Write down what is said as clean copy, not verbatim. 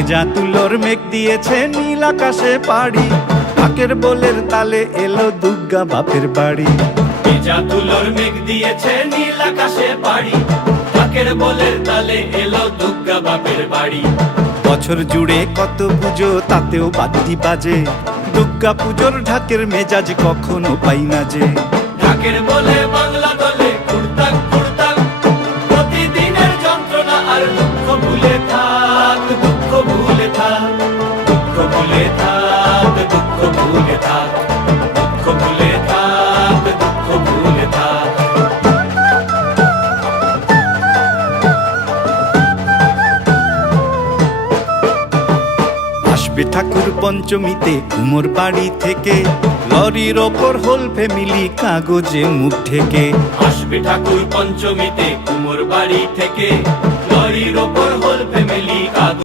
ভেজা তুলোর মেঘ দিয়েছে নীল আকাশে পাড়ি, ঢাকের বোলের তালে এলো দুর্গা বাপের বাড়ি। ভেজা তুলোর মেঘ দিয়েছে নীল আকাশে পাড়ি, ঢাকের বোলের তালে এলো দুর্গা বাপের বাড়ি। বছর জুড়ে কত পুজো তাতেও বাদ্যি বাজে, দুর্গা পুজোর ঢাকের মেজাজ কখনো পাই না যে। ঢাকের বলে বাংলা দলে কুড়তাক কুড়তাক, প্রতিদিনের যন্ত্রণা আর দুঃখ ভুলে থাক, দুঃখ ভুলে থাক, দুঃখ ভুলে থাক, দুঃখ ভুলে থাক, দুঃখ ভুলে থাক, দুঃখ ভুলে থাক। আসবে ঠাকুর পঞ্চমীতে কুমোর বাড়ি থেকে, লরির ওপর হোল ফ্যামিলি কাগজে মুখ ঢেকে। আসবে ঠাকুর পঞ্চমীতে কুমোর বাড়ি থেকে, লরির ওপর হোল ফ্যামিলি।